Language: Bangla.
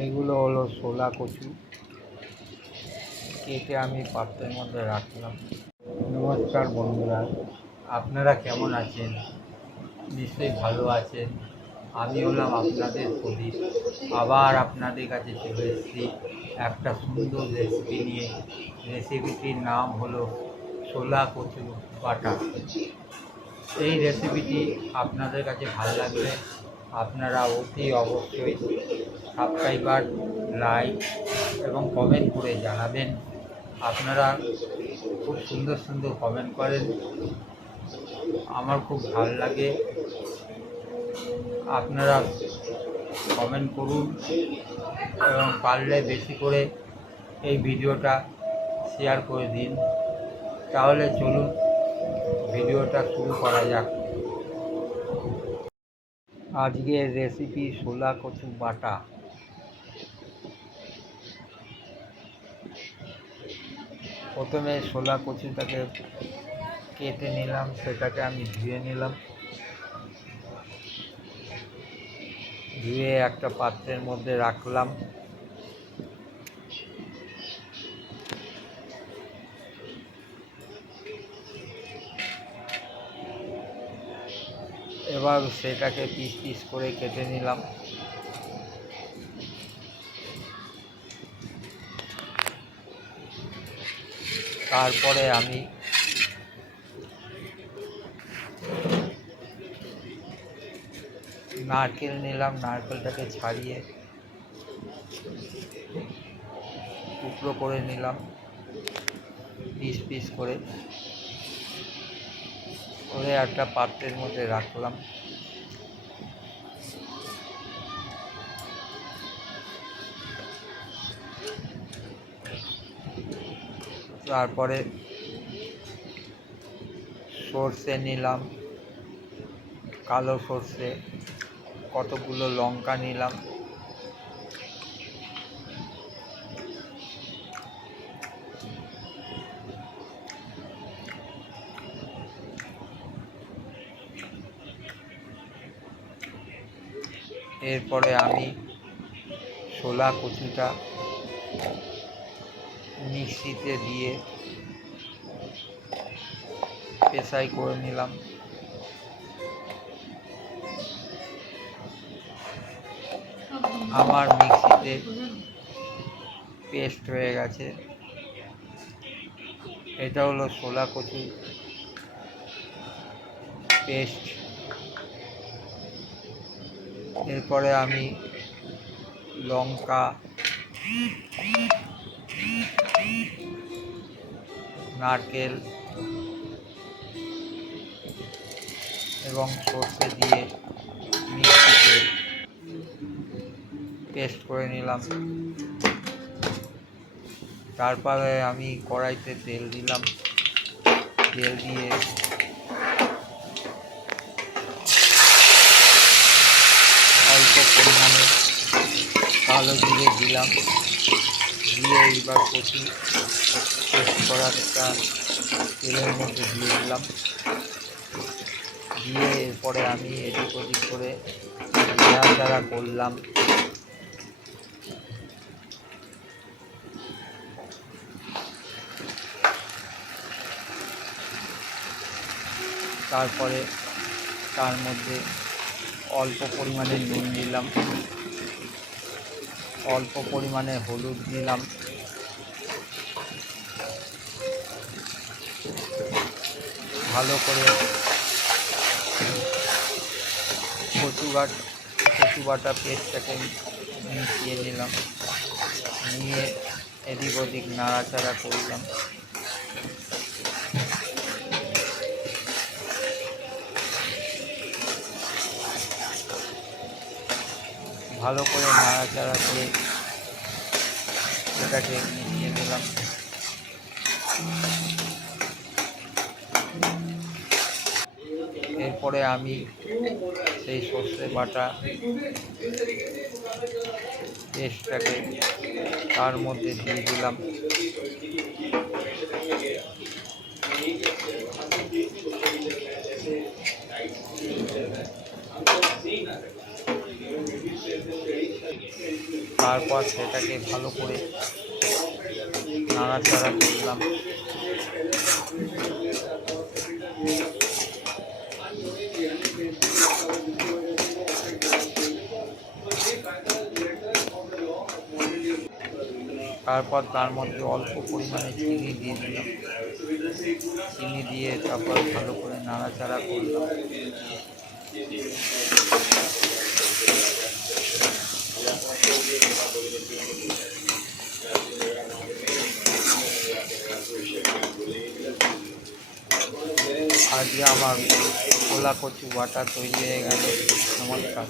এইগুলো হলো শোলা কচু, কেটে আমি পাত্রের মধ্যে রাখলাম। নমস্কার বন্ধুরা, আপনারা কেমন আছেন? নিশ্চয়ই ভালো আছেন। আমি হলাম আপনাদের প্রদীপ, আবার আপনাদের কাছে চলে এসেছি একটা সুন্দর রেসিপি নিয়ে। রেসিপিটির নাম হলো শোলা কচু বাটা। এই রেসিপিটি আপনাদের কাছে ভালো লাগলে আপনারা অতি অবশ্যই সাবস্ক্রাইবার, লাইক এবং কমেন্ট করে জানাবেন। আপনারা খুব সুন্দর সুন্দর কমেন্ট করেন, আমার খুব ভালো লাগে। আপনারা কমেন্ট করুন এবং পারলে বেশি করে এই ভিডিওটা শেয়ার করে দিন। তাহলে চলুন ভিডিওটা শুরু করা যাক। আজকের রেসিপি শোলা কচু বাটা। প্রথমে শোলা কচুটাকে কেটে নিলাম, সেটাকে আমি ধুয়ে নিলাম। ধুয়ে একটা পাত্রের মধ্যে রাখলাম। এবার সেটাকে পিস পিস করে কেটে নিলাম। তারপরে আমি নারকেল নিলাম, নারকেলটাকে ছাড়িয়ে টুকরো করে নিলাম পিস পিস করে একটা পাত্রের মধ্যে রাখলাম। তারপরে সর্ষে নিলাম, কালো সর্ষে, কতগুলো লঙ্কা নিলাম, এরপরে আমি শোলা কচুটা মিক্সিতে দিয়ে পেশাই করে নিলাম। আমার মিক্সিতে পেস্ট হয়ে গেছে। এটা হলো শোলা কচু পেস্ট। এরপরে আমি লঙ্কা, নারকেল এবং সর্ষে দিয়ে মিক্সিতে পেস্ট করে নিলাম। তারপরে আমি কড়াইতে তেল দিলাম। তেল দিয়ে অল্প পরিমাণে কালো জিরে দিলাম। দিয়ে এইবার কচু পেস্ট করাটা তেলের মধ্যে দিয়ে দিলাম। দিয়ে এরপরে আমি এদিক ওদিক করে নাড়াচাড়া করলাম। তারপরে তার মধ্যে অল্প পরিমাণে নুন দিলাম, অল্প পরিমাণে হলুদ দিলাম। ভালো করে কচু বাটা পেস্টটাকে মিশিয়ে নিলাম। নিয়ে এদিক ওদিক নাড়াচাড়া করলাম। ভালো করে নাড়াচাড়া করে এটাকে মিশিয়ে নিলাম। এরপরে আমি সেই সর্ষে বাটা পেস্টটাকে তার মধ্যে দিয়ে দিলাম। তারপর সেটাকে ভালো করে নাড়াচাড়া করলাম। তারপর তার মধ্যে অল্প পরিমাণে চিনি দিয়ে দিলাম। চিনি দিয়ে তারপর ভালো করে নাড়াচাড়া করলাম। আজকে আমার ছোলা কচু বাটা তৈরি হয়ে গেল। নমস্কার।